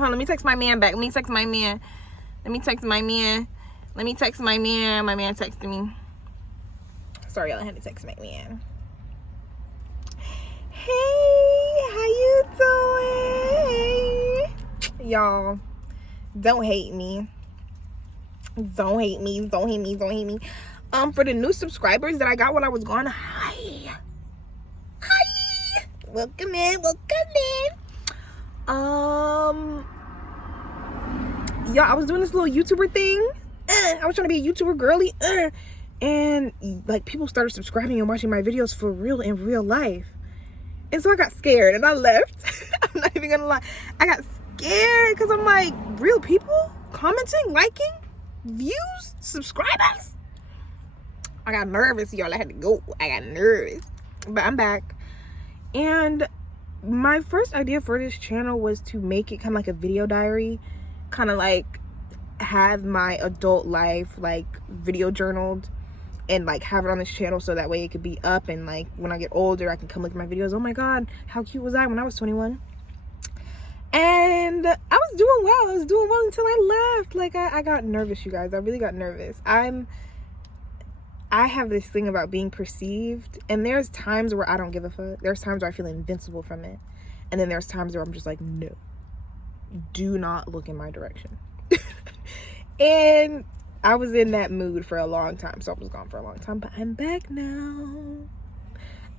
Hold on, let me text my man back. Let me text my man. Let me text my man. Let me text my man. My man texted me. Sorry, y'all, I had to text my man. Hey, how you doing? Y'all, don't hate me. Don't hate me. Don't hate me. Don't hate me. For the new subscribers that I got while I was gone, hi. Hi. Welcome in. Welcome in. Yeah, I was doing this little YouTuber thing. I was trying to be a YouTuber girly. And like people started subscribing and watching my videos for real in real life. And so I got scared and I left. I'm not even gonna lie. I got scared because I'm like, real people commenting, liking, views, subscribers. I got nervous, y'all. I had to go. I got nervous. But I'm back. And my first idea for this channel was to make it kind of like a video diary. Kind of like have my adult life like video journaled. And like have it on this channel so that way it could be up, and like when I get older I can come look at my videos. Oh my god, how cute was I when I was 21? And I was doing well. I was doing well until I left. Like I got nervous, you guys. I really got nervous. I have this thing about being perceived, and there's times where I don't give a fuck. There's times where I feel invincible from it, and then there's times where I'm just like, no, do not look in my direction. And I was in that mood for a long time, so I was gone for a long time, but I'm back now.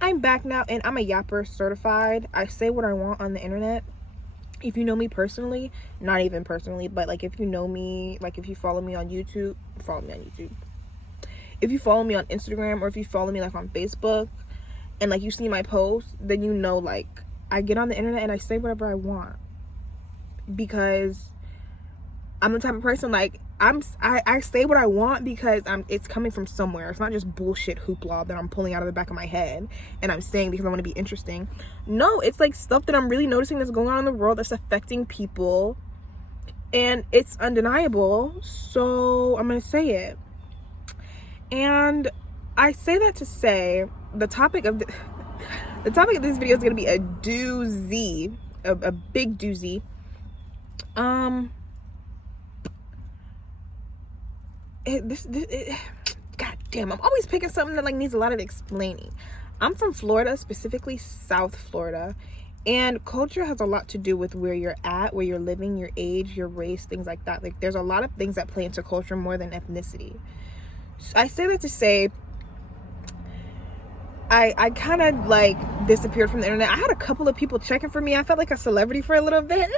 I'm back now, and I'm a yapper certified. I say what I want on the internet. If you know me personally, not even personally, but like if you know me, like if you follow me on YouTube, follow me on YouTube. If you follow me on Instagram, or if you follow me like on Facebook, and like you see my posts, then you know like I get on the internet and I say whatever I want, because I'm the type of person like I say what I want because it's coming from somewhere. It's not just bullshit hoopla that I'm pulling out of the back of my head and I'm saying because I want to be interesting. No, it's like stuff that I'm really noticing that's going on in the world that's affecting people, and it's undeniable, so I'm gonna say it. And I say that to say the topic of this video is gonna be a doozy, a big doozy. God damn, I'm always picking something that like needs a lot of explaining. I'm from Florida, specifically South Florida, and culture has a lot to do with where you're at, where you're living, your age, your race, things like that. Like there's a lot of things that play into culture more than ethnicity. So I say that to say I kind of like disappeared from the internet. I had a couple of people checking for me. I felt like a celebrity for a little bit.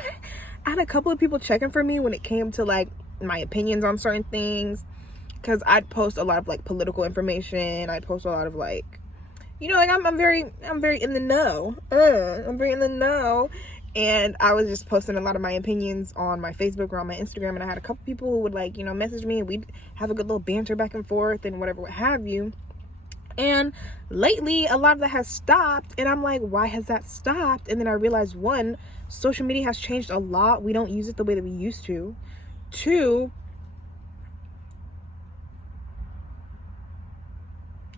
I had a couple of people checking for me when it came to like my opinions on certain things, because I'd post a lot of like political information. I'd post a lot of like, you know, like I'm very in the know. I'm very in the know, and I was just posting a lot of my opinions on my Facebook or on my Instagram, and I had a couple people who would like, you know, message me, and we'd have a good little banter back and forth and whatever, what have you. And lately a lot of that has stopped, and I'm like, why has that stopped? And then I realized, one, social media has changed a lot. We don't use it the way that we used to. Two,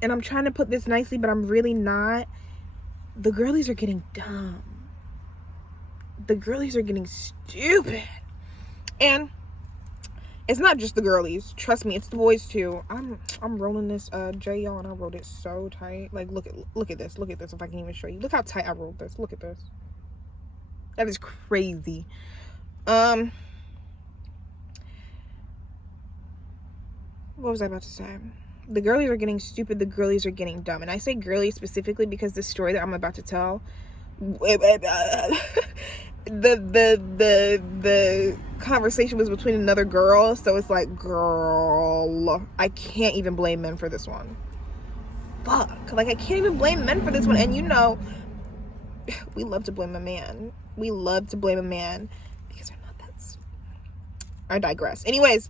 and I'm trying to put this nicely, but I'm really not, the girlies are getting dumb. The girlies are getting stupid. And it's not just the girlies, trust me, it's the boys too. I'm rolling this J, y'all, and I rolled it so tight. Like look at this if I can even show you. Look how tight I rolled this. Look at this. That is crazy. What was I about to say? The girlies are getting stupid, the girlies are getting dumb. And I say girlies specifically because the story that I'm about to tell, the conversation was between another girl, so it's like, girl, I can't even blame men for this one. Fuck, like I can't even blame men for this one. And you know, we love to blame a man. We love to blame a man because they're not that. I digress. Anyways,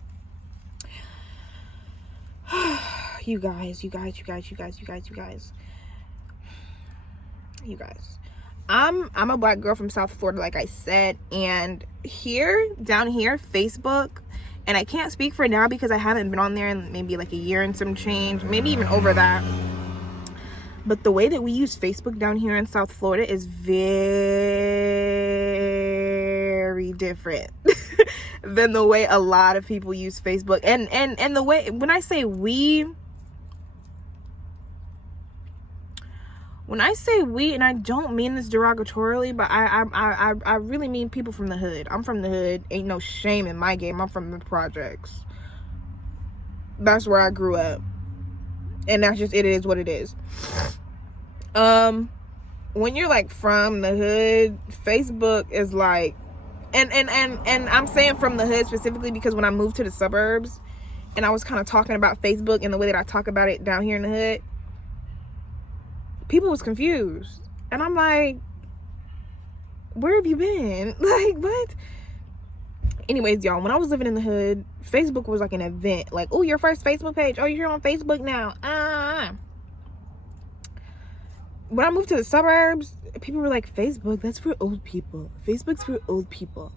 you guys. I'm a black girl from South Florida, like I said, and down here, Facebook, and I can't speak for now because I haven't been on there in maybe like a year and some change, maybe even over that. But the way that we use Facebook down here in South Florida is very different than the way a lot of people use Facebook. And the way, when I say we, and I don't mean this derogatorily, but I really mean people from the hood. I'm from the hood. Ain't no shame in my game. I'm from the projects. That's where I grew up. And that's just, it is what it is. When you're like from the hood, Facebook is like, and I'm saying from the hood specifically because when I moved to the suburbs and I was kind of talking about Facebook and the way that I talk about it down here in the hood, people was confused. And I'm like, where have you been? Like, what? Anyways, y'all, when I was living in the hood, Facebook was like an event. Like, oh, your first Facebook page. Oh, you're on Facebook now. When I moved to the suburbs, people were like, Facebook, that's for old people. Facebook's for old people.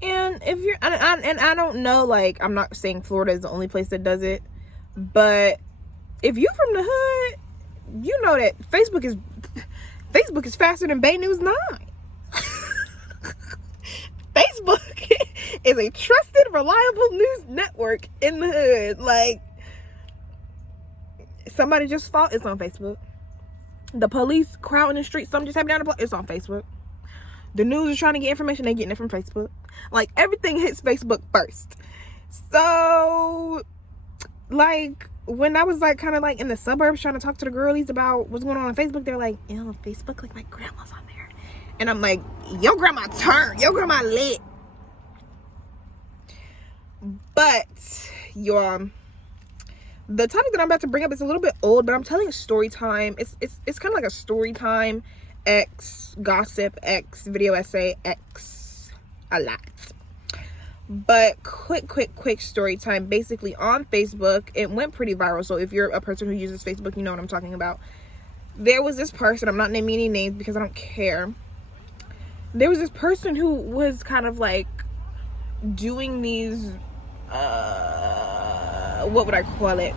And if you're, and I don't know, like, I'm not saying Florida is the only place that does it, but if you're from the hood, you know that Facebook is faster than Bay News 9. Facebook is a trusted, reliable news network in the hood. Like, somebody just fought, it's on Facebook. The police crowd in the street, something just happened down the block, it's on Facebook. The news is trying to get information, they getting it from Facebook. Like, everything hits Facebook first. So, like, when I was like kind of like in the suburbs trying to talk to the girlies about what's going on Facebook, they're like, ew, Facebook, like my grandma's on there. And I'm like, your grandma turned, your grandma lit. But y'all, the topic that I'm about to bring up is a little bit old, but I'm telling a story time. It's kind of like a story time X gossip X video essay X a lot. But quick story time. Basically on Facebook, it went pretty viral. So if you're a person who uses Facebook, you know what I'm talking about. There was this person, I'm not naming any names because I don't care. There was this person who was kind of like doing these what would I call it,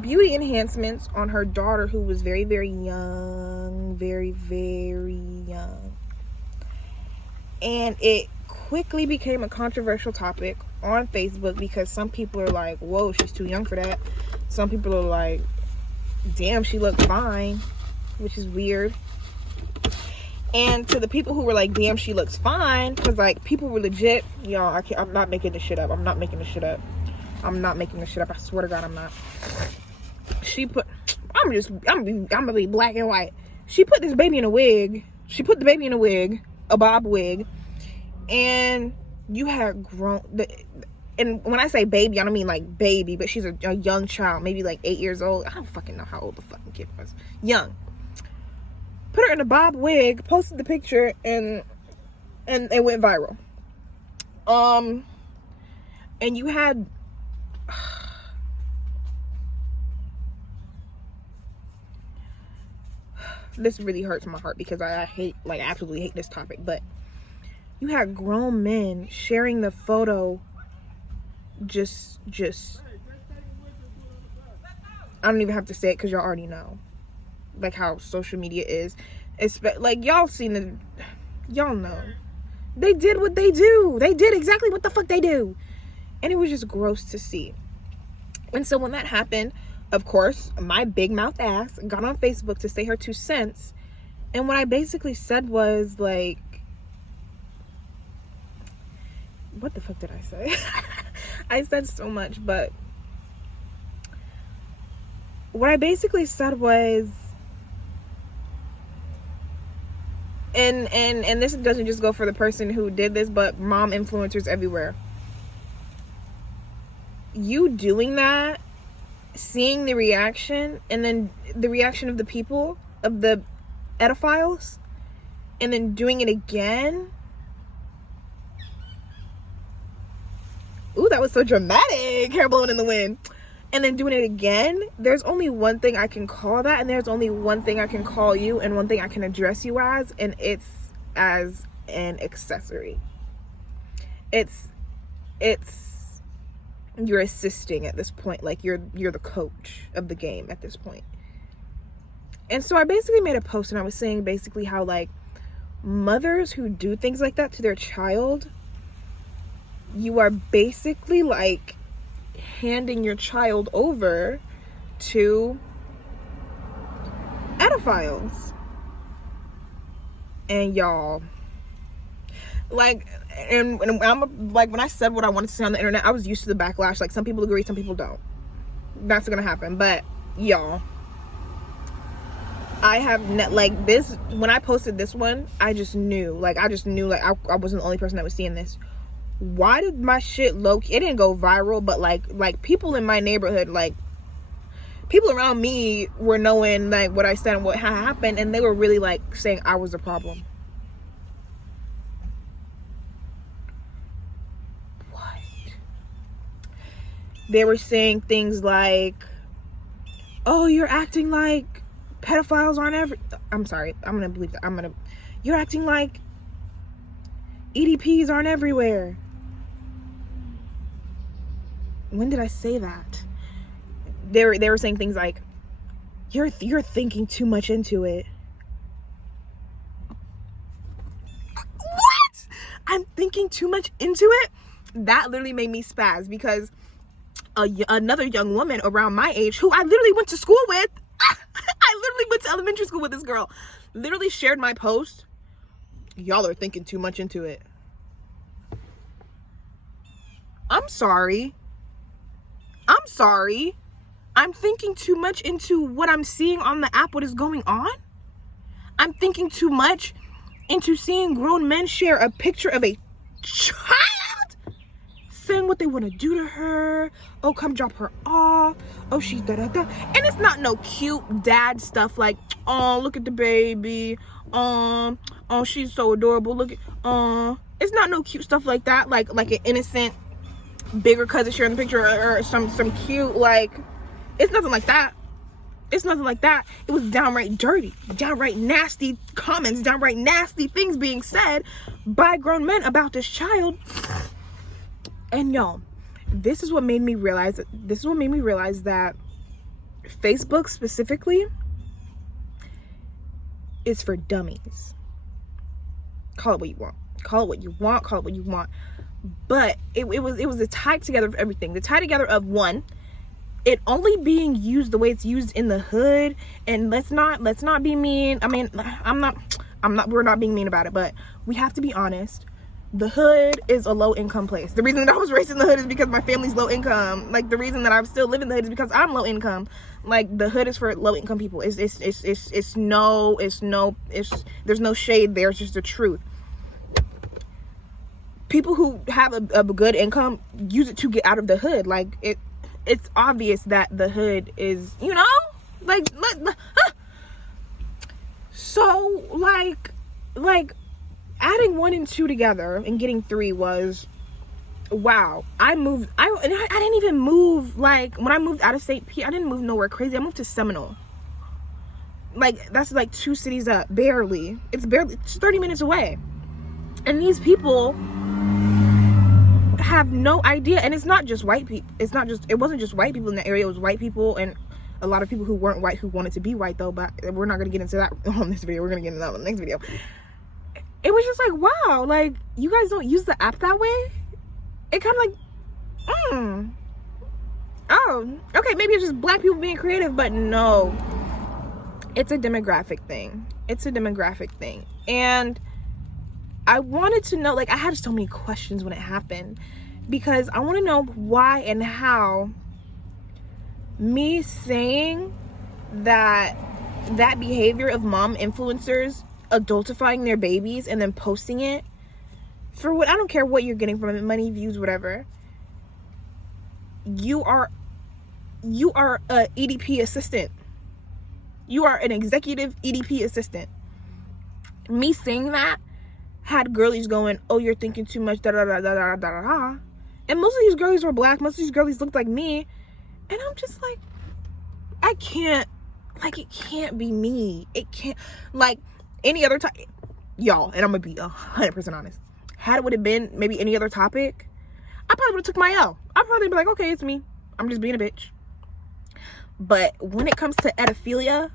beauty enhancements on her daughter, who was very young, very young. And it quickly became a controversial topic on Facebook because some people are like, whoa, she's too young for that. Some people are like, damn, she looked fine, which is weird. And to the people who were like, damn, she looks fine, because like people were legit, y'all, I'm not making this shit up. I'm I swear to God, I'm not. I'm gonna be black and white. She put this baby in a wig. She put the baby in a wig, a bob wig, and you had grown. And when I say baby, I don't mean like baby, but she's a young child, maybe like 8 years old. I don't fucking know how old the fucking kid was. Young. Put her in a bob wig, posted the picture, and it went viral. And you had this really hurts my heart because I hate, like, I absolutely hate this topic, but you had grown men sharing the photo just I don't even have to say it because y'all already know, like, how social media is. It's like, y'all know they did what they do. They did exactly what the fuck they do, and it was just gross to see. And so when that happened, of course, my big mouth ass got on Facebook to say her 2 cents. And what I basically said was like, what the fuck did I say? I said so much, but what I basically said was, and this doesn't just go for the person who did this, but mom influencers everywhere. You doing that, seeing the reaction, and then the reaction of the people, of the ediphiles, and then doing it again. Ooh, that was so dramatic. Hair blowing in the wind. And then doing it again. There's only one thing I can call that, and there's only one thing I can call you, and one thing I can address you as, and it's as an accessory. It's you're assisting at this point. Like, you're the coach of the game at this point. And so I basically made a post, and I was saying basically how, like, mothers who do things like that to their child you are basically like handing your child over to pedophiles. And y'all, like, and I'm like, when I said what I wanted to say on the internet, I was used to the backlash. Like, some people agree, some people don't. That's gonna happen. But y'all, I have like this, when I posted this one, I just knew like I wasn't the only person that was seeing this. Why did my shit low-key, it didn't go viral, but like people in my neighborhood, like people around me were knowing like what I said and what had happened, and they were really like saying I was the problem. What? They were saying things like, oh, you're acting like pedophiles aren't I'm sorry, I'm gonna believe that. You're acting like EDPs aren't everywhere. When did I say that? They were saying things like, you're thinking too much into it. What? I'm thinking too much into it? That literally made me spaz, because another young woman around my age, who I literally went to school with, I literally went to elementary school with this girl, literally shared my post. Y'all are thinking too much into it. I'm sorry. I'm thinking too much into what I'm seeing on the app, what is going on. I'm thinking too much into seeing grown men share a picture of a child saying what they want to do to her. Oh, come drop her off. Oh, she's da-da-da. And it's not no cute dad stuff like, oh, look at the baby. Oh, she's so adorable. Look at, it's not no cute stuff like that. Like an innocent bigger cousin sharing the picture, or some cute, like, it's nothing like that. It's nothing like that. It was downright dirty, downright nasty comments, downright nasty things being said by grown men about this child. And y'all, this is what made me realize that Facebook specifically is for dummies. Call it what you want. Call it what you want. Call it what you want. But it was the tie together of everything. The tie together of, one, it only being used the way it's used in the hood. And let's not be mean. I mean, we're not being mean about it, but we have to be honest. The hood is a low income place. The reason that I was raised in the hood is because my family's low income. Like, the reason that I still live in the hood is because I'm low income. Like, the hood is for low income people. There's no shade there. It's just the truth. People who have a good income use it to get out of the hood. Like, it's obvious that the hood is, like so like adding 1 and 2 together and getting 3 was, wow. I didn't even move, like, when I moved out of St. Pete, I didn't move nowhere crazy. I moved to Seminole. Like, that's like 2 cities up, barely. It's 30 minutes away. And these people have no idea. And it's not just white people. It wasn't just white people in the area. It was white people and a lot of people who weren't white who wanted to be white, though. But we're not going to get into that on this video. We're going to get into that on the next video. It was just like, wow, like, you guys don't use the app that way? It kind of like, oh, okay, maybe it's just black people being creative, but no. It's a demographic thing. And I wanted to know, like, I had so many questions when it happened, because I want to know why and how me saying that behavior of mom influencers adultifying their babies and then posting it for what, I don't care what you're getting from it, money, views, whatever. You are a EDP assistant. You are an executive EDP assistant. Me saying that had girlies going, oh, you're thinking too much, da da da da da da da. And most of these girlies were black. Most of these girlies looked like me. And I'm just like, I can't, like, it can't be me. It can't, like, any other time, y'all, and I'm gonna be 100% honest. Had it would have been maybe any other topic, I probably would have took my L. I'd probably be like, okay, it's me. I'm just being a bitch. But when it comes to pedophilia,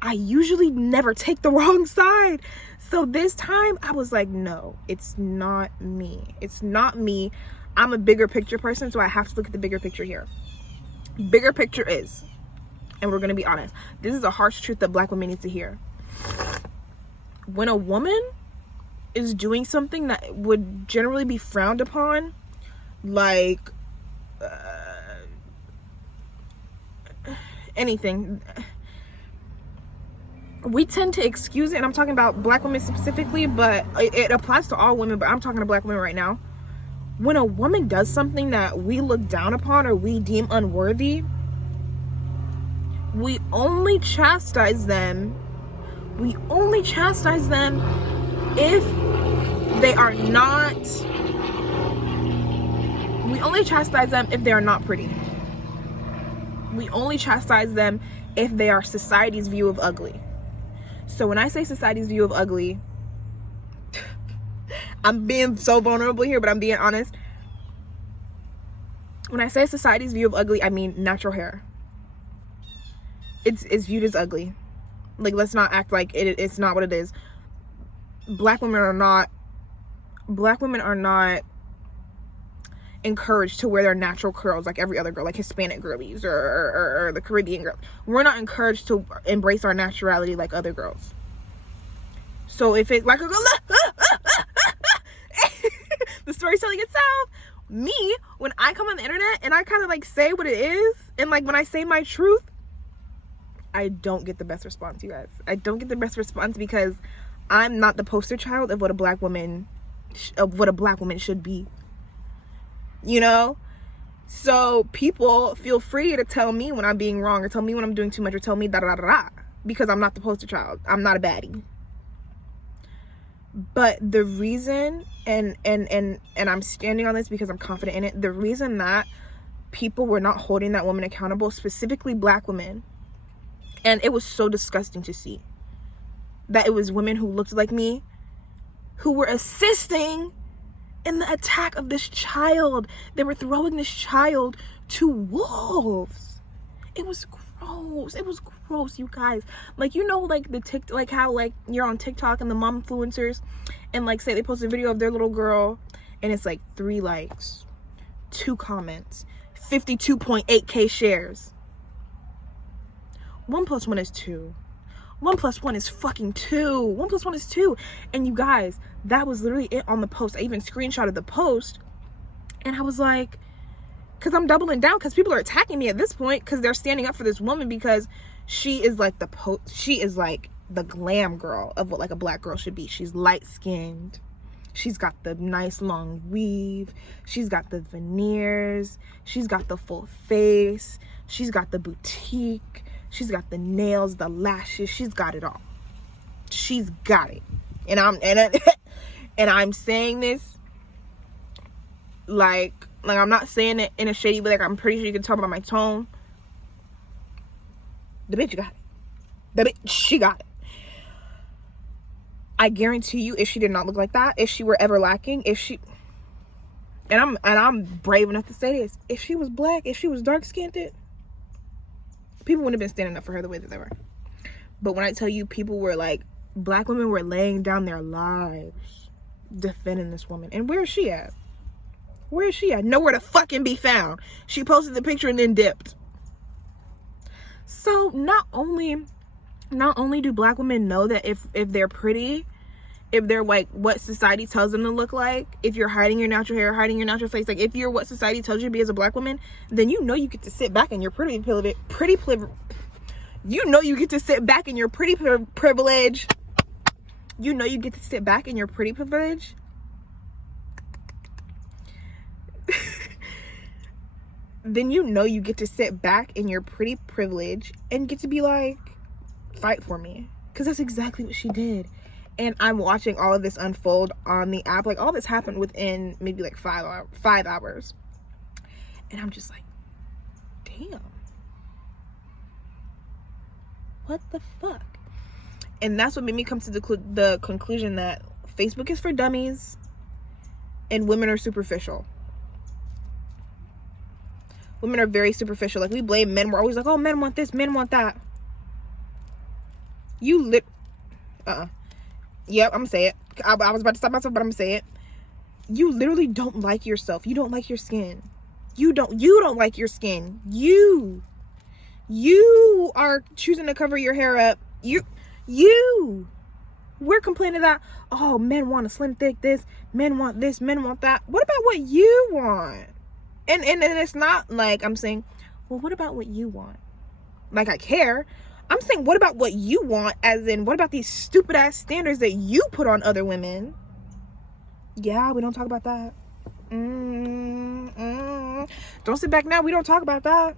I usually never take the wrong side. So this time I was like, no, it's not me. It's not me. I'm a bigger picture person, so I have to look at the bigger picture here. Bigger picture is, and we're going to be honest, this is a harsh truth that Black women need to hear. When a woman is doing something that would generally be frowned upon, like anything, we tend to excuse it. And I'm talking about Black women specifically, but it applies to all women, but I'm talking to Black women right now. When a woman does something that we look down upon or we deem unworthy, we only chastise them. We only chastise them if they are not. We only chastise them if they are not pretty. We only chastise them if they are society's view of ugly. So when I say society's view of ugly, I'm being so vulnerable here, but I'm being honest. When I say society's view of ugly, I mean natural hair. It's viewed as ugly. Like, let's not act like it's not what it is. Black women are not encouraged to wear their natural curls like every other girl, like Hispanic girlies or the Caribbean girl. We're not encouraged to embrace our naturality like other girls. So if it's like a girl, the story's telling itself. Me, when I come on the internet and I kind of like say what it is, and like when I say my truth, I don't get the best response, you guys. I don't get the best response because I'm not the poster child of what a Black woman should be. You know? So people feel free to tell me when I'm being wrong, or tell me when I'm doing too much, or tell me da da da da, because I'm not the poster child. I'm not a baddie. But the reason, and I'm standing on this because I'm confident in it, the reason that people were not holding that woman accountable, specifically Black women, and it was so disgusting to see that it was women who looked like me who were assisting in the attack of this child. They were throwing this child to wolves. It was gross. It was gross, you guys. Like, you know, like like how like you're on TikTok and the mom influencers, and like say they post a video of their little girl and it's like 3 likes, 2 comments, 52.8k shares. 1 + 1 is 2. 1 + 1 is fucking 2. 1 + 1 is 2. And you guys, that was literally it on the post. I even screenshotted the post, and I was like, because I'm doubling down, because people are attacking me at this point because they're standing up for this woman, because she is like she is like the glam girl of what like a Black girl should be. She's light skinned. She's got the nice long weave. She's got the veneers. She's got the full face. She's got the boutique. She's got the nails, the lashes. She's got it all. She's got it. And I'm saying this like I'm not saying it in a shady way. Like, I'm pretty sure you can tell by my tone. The bitch got it. The bitch, she got it. I guarantee you, if she did not look like that, if she were ever lacking, and I'm brave enough to say this, if she was Black, if she was dark skinned, people wouldn't have been standing up for her the way that they were. But when I tell you, people were like, Black women were laying down their lives defending this woman. And where is she at? Where is she at? Nowhere to fucking be found. She posted the picture and then dipped. So not only do Black women know that if they're pretty, if they're like what society tells them to look like, if you're hiding your natural hair, hiding your natural face, like if you're what society tells you to be as a Black woman, then you know you get to sit back in your pretty you know you get to sit back in your pretty privilege. You know you get to sit back in your pretty privilege. Then you know you get to sit back in your pretty privilege and get to be like, fight for me. Because that's exactly what she did. And I'm watching all of this unfold on the app. Like, all this happened within maybe like 5 hours. And I'm just like, damn. What the fuck? And that's what made me come to the conclusion that Facebook is for dummies and women are superficial. Women are very superficial. Like, we blame men. We're always like, oh, men want this, men want that. Yep, I'm gonna say it. I was about to stop myself, but I'm gonna say it. You literally don't like yourself. You don't like your skin. You don't like your skin. You are choosing to cover your hair up. We're complaining that, oh, men want a slim thick this, men want this, men want that. What about what you want? And it's not like I'm saying, well, what about what you want? Like I care. I'm saying, what about what you want? As in, what about these stupid ass standards that you put on other women? Yeah, we don't talk about that. Don't sit back now. We don't talk about that.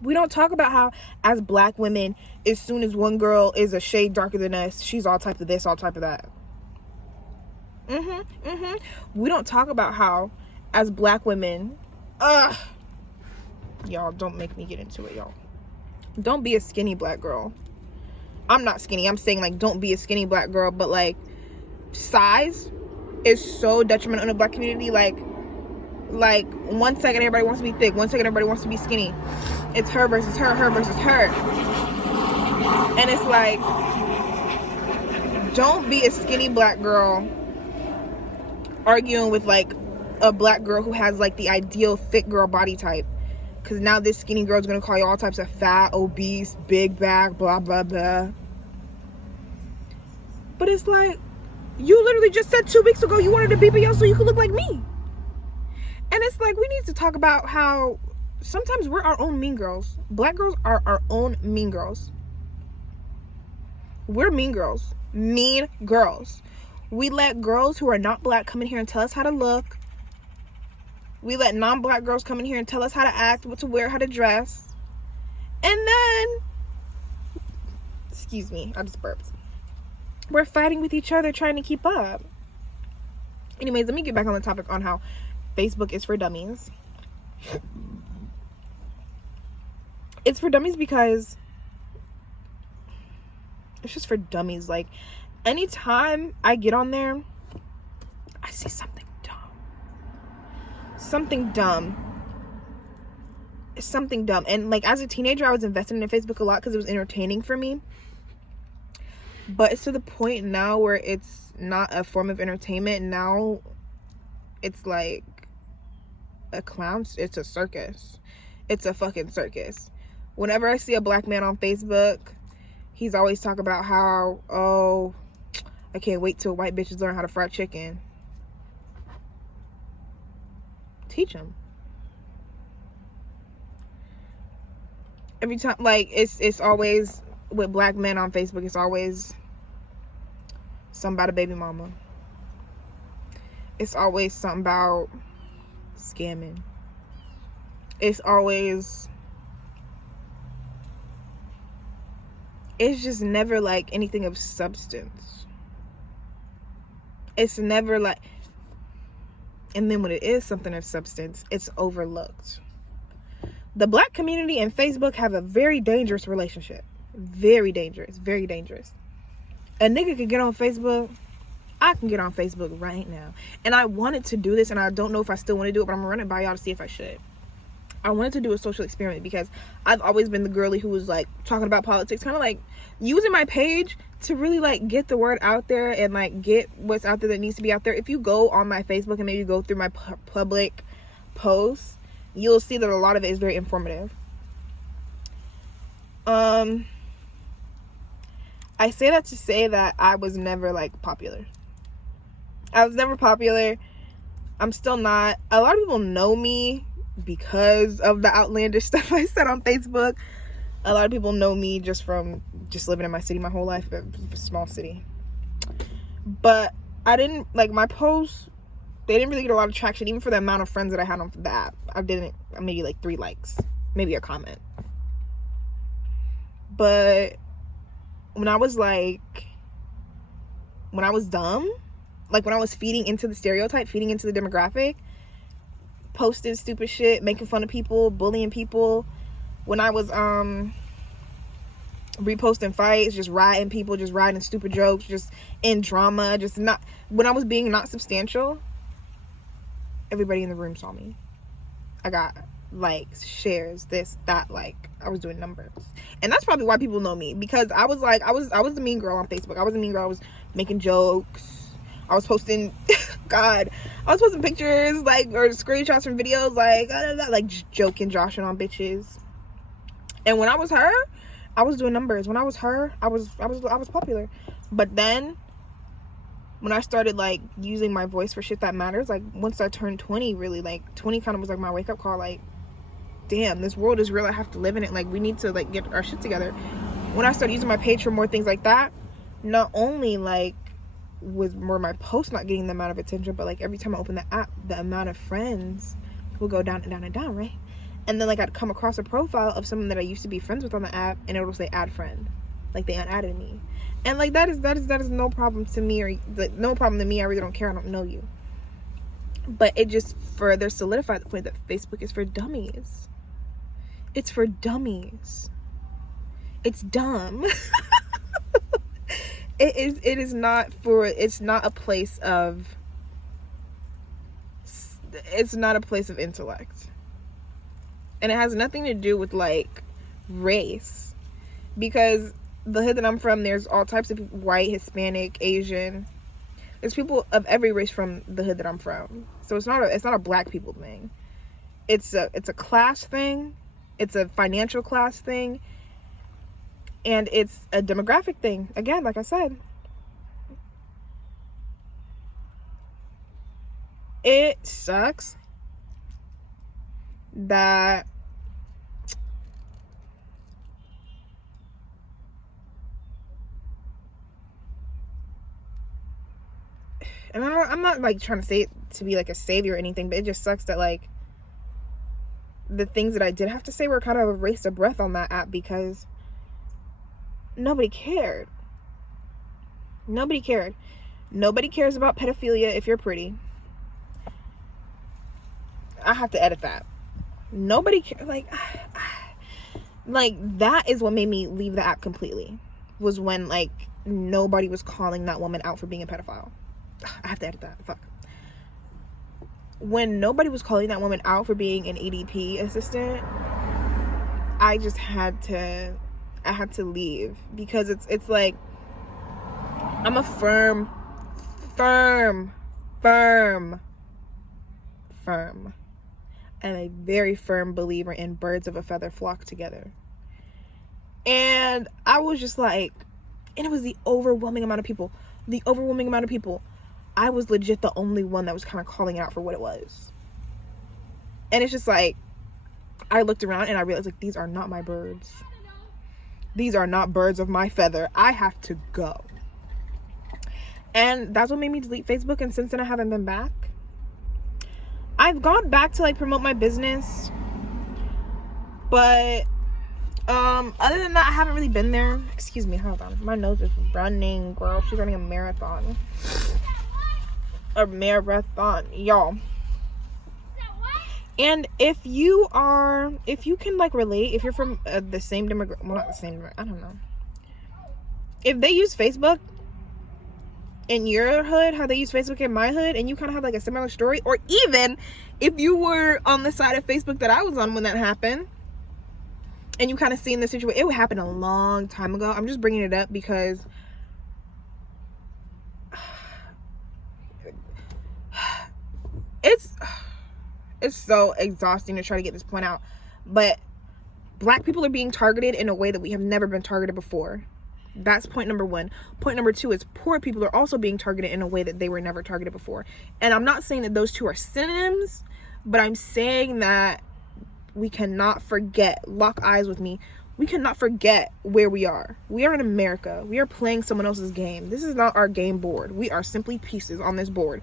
We don't talk about how, as black women, as soon as one girl is a shade darker than us, she's all type of this, all type of that. We don't talk about how, as black women, y'all, don't make me get into it, y'all. Don't be a skinny black girl. I'm not skinny. I'm saying, like, don't be a skinny black girl, but, like, size is so detrimental in the black community. Like 1 second everybody wants to be thick, 1 second everybody wants to be skinny. It's her versus her, her versus her. And it's like, don't be a skinny black girl arguing with like a black girl who has like the ideal thick girl body type, because now this skinny girl is going to call you all types of fat, obese, big back, blah blah blah. But it's like, you literally just said 2 weeks ago you wanted a BBL so you could look like me. And it's like, we need to talk about how sometimes we're our own mean girls. Black girls are our own mean girls. We're mean girls. Mean girls. We let girls who are not black come in here and tell us how to look. We let non-black girls come in here and tell us how to act, what to wear, how to dress. And then, excuse me, I just burped. We're fighting with each other trying to keep up. Anyways, let me get back on the topic on how Facebook is for dummies. It's for dummies because it's just for dummies. Like, anytime I get on there, I see something dumb. And like, as a teenager, I was investing in Facebook a lot because it was entertaining for me. But it's to the point now where it's not a form of entertainment. Now it's like a clown. It's a circus. It's a fucking circus. Whenever I see a black man on Facebook, he's always talking about how, oh, I can't wait till white bitches learn how to fry chicken. Teach them. Every time, like, it's always, with black men on Facebook, it's always something about a baby mama. It's always something about scamming. It's just never like anything of substance. It's never like, and then when it is something of substance, it's overlooked. The black community and Facebook have a very dangerous relationship. Very dangerous. Very dangerous. A nigga could get on Facebook. I can get on Facebook right now. And I wanted to do this, and I don't know if I still want to do it, but I'm going to run it by y'all to see if I should. I wanted to do a social experiment because I've always been the girly who was like talking about politics, kind of like using my page to really like get the word out there and like get what's out there that needs to be out there. If you go on my Facebook and maybe go through my public posts, you'll see that a lot of it is very informative. I say that to say that I was never like popular. I was never popular. I'm still not. A lot of people know me because of the outlandish stuff I said on Facebook. A lot of people know me just from just living in my city my whole life, a small city. But I didn't, like, my posts, they didn't really get a lot of traction, even for the amount of friends that I had on the app. I didn't, maybe like 3 likes, maybe a comment. But when I was dumb, like when I was feeding into the stereotype, feeding into the demographic, posting stupid shit, making fun of people, bullying people, when I was reposting fights, just riding people, just riding stupid jokes, just in drama, just not, when I was being not substantial, everybody in the room saw me. I got likes, shares, this, that. Like, I was doing numbers. And that's probably why people know me, because I was like, I was the mean girl on Facebook. I was the mean girl. I was making jokes. I was posting God, I was posting pictures, like, or screenshots from videos, like joking, joshing on bitches. And when I was her, I was doing numbers. When I was her, I was popular. But then when I started, like, using my voice for shit that matters, like, once I turned 20, really, like, 20 kind of was like my wake-up call, like, damn, this world is real. I have to live in it. Like, we need to, like, get our shit together. When I started using my page for more things like that, not only, like, were my posts not getting the amount of attention, but, like, every time I open the app, the amount of friends will go down and down and down, right? And then, like, I'd come across a profile of someone that I used to be friends with on the app, and it would say add friend. Like, they unadded me. And, like, that is no problem to me, or, like, no problem to me. I really don't care. I don't know you. But it just further solidified the point that Facebook is for dummies. It's for dummies. It's dumb. It's not a place of intellect. And it has nothing to do with, like, race. Because the hood that I'm from, there's all types of people, white, Hispanic, Asian. There's people of every race from the hood that I'm from. So it's not a black people thing. It's a class thing. It's a financial class thing. And it's a demographic thing. Again, like I said. It sucks that and I'm not like trying to say it to be like a savior or anything, but it just sucks that, like, the things that I did have to say were kind of a waste of breath on that app, because nobody cared. Nobody cared. Nobody cares about pedophilia if you're pretty. I have to edit that. Nobody cares. Like, that is what made me leave the app completely. Was when, like, nobody was calling that woman out for being a pedophile. I have to edit that. Fuck. When nobody was calling that woman out for being an ADP assistant, I just had to leave, because it's like, I'm a firm. I'm a very firm believer in birds of a feather flock together. And I was just like, and it was the overwhelming amount of people. I was legit the only one that was kind of calling it out for what it was. And it's just like, I looked around and I realized, like, these are not my birds. These are not birds of my feather. I have to go. And that's what made me delete Facebook. And since then, I haven't been back. I've gone back to, like, promote my business. But other than that, I haven't really been there. Excuse me, hold on. My nose is running, girl. She's running a marathon. Y'all. And if you can, like, relate, if you're from the same demographic, well, not the same, I don't know. If they use Facebook in your hood, how they use Facebook in my hood, and you kind of have, like, a similar story, or even if you were on the side of Facebook that I was on when that happened, and you kind of seen the situation, it would happen a long time ago. I'm just bringing it up because it's so exhausting to try to get this point out. But black people are being targeted in a way that we have never been targeted before. That's point number one. Point number two is poor people are also being targeted in a way that they were never targeted before. And I'm not saying that those two are synonyms, but I'm saying that we cannot forget, lock eyes with me, we cannot forget where we are. We are in America. We are playing someone else's game. This is not our game board. We are simply pieces on this board.